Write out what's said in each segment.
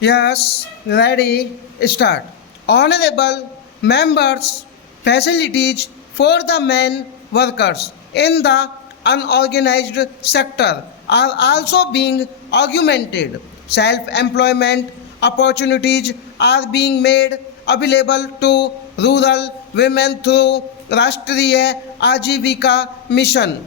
Yes, ready, start. Honorable members, facilities for the men workers in the unorganized sector are also being augmented. Self-employment opportunities are being made available to rural women through Rashtriya Ajivika Mission.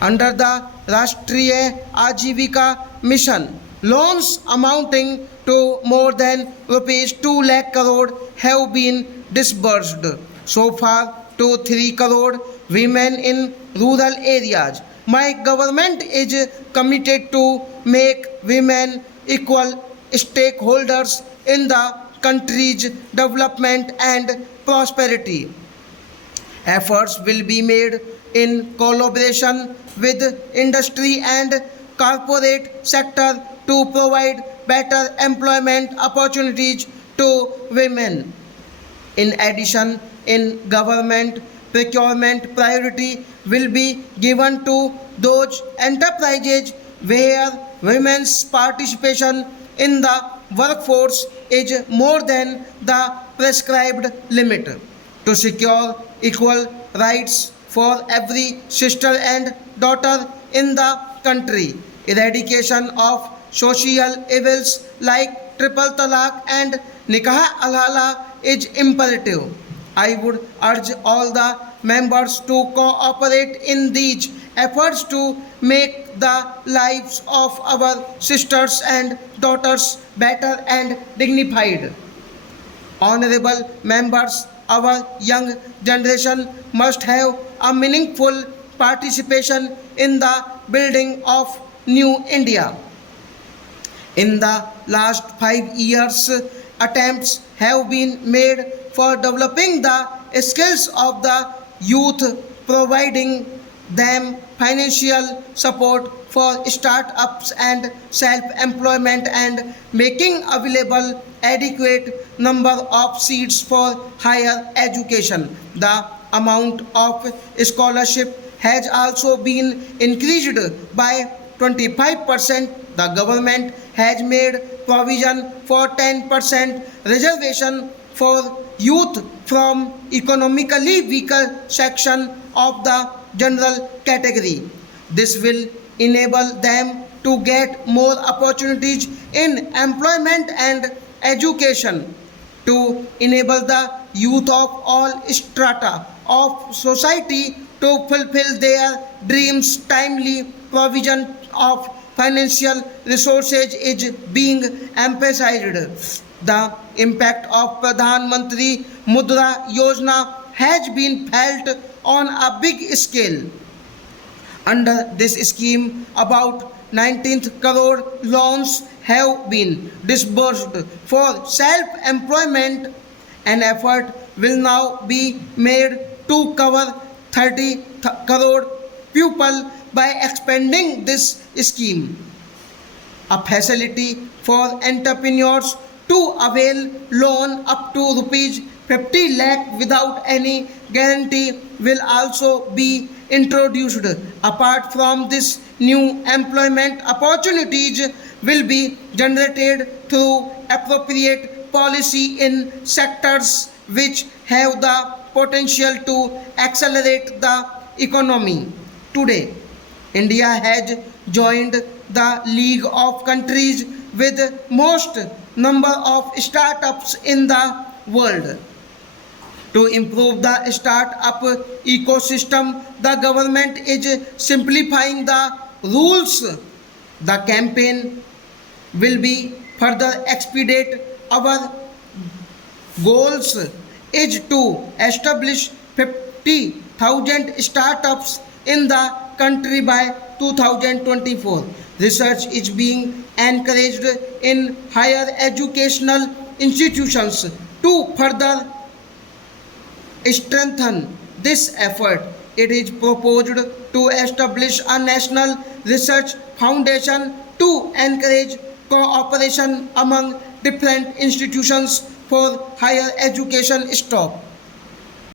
Under the Rashtriya Ajivika Mission, loans amounting to more than rupees 2 lakh crore have been disbursed. So far to 3 crore women in rural areas. My government is committed to make women equal stakeholders in the country's development and prosperity. Efforts will be made in collaboration with industry and corporate sector to provide better employment opportunities to women. In addition, in government procurement, priority will be given to those enterprises where women's participation in the workforce is more than the prescribed limit. To secure equal rights for every sister and daughter in the country, eradication of social evils like triple talaq and nikah al hala is imperative. I would urge all the members to cooperate in these efforts to make the lives of our sisters and daughters better and dignified. Honorable members, our young generation must have a meaningful participation in the building of New India. In the last 5 years, attempts have been made for developing the skills of the youth, providing them financial support for startups and self-employment and making available adequate number of seats for higher education. The amount of scholarship has also been increased by 25%. The government has made provision for 10% reservation for youth from economically weaker section of the general category. This will enable them to get more opportunities in employment and education, to enable the youth of all strata of society to fulfill their dreams. Timely provision of financial resources is being emphasized. The impact of Pradhan Mantri Mudra Yojana has been felt on a big scale. Under this scheme, about 19 crore loans have been disbursed for self-employment. An effort will now be made to cover 30 crore people by expanding this scheme. A facility for entrepreneurs to avail loan up to rupees 50 lakh without any guarantee will also be introduced. Apart from this, new employment opportunities will be generated through appropriate policy in sectors which have the potential to accelerate the economy. Today, India has joined the League of countries with most number of startups in the world. To improve the startup ecosystem, the government is simplifying the rules. The campaign will be further expedite. Our goals is to establish 50,000 startups in the country by 2024. Research is being encouraged in higher educational institutions to further strengthen this effort. It is proposed to establish a national research foundation to encourage cooperation among different institutions for higher education. Stop.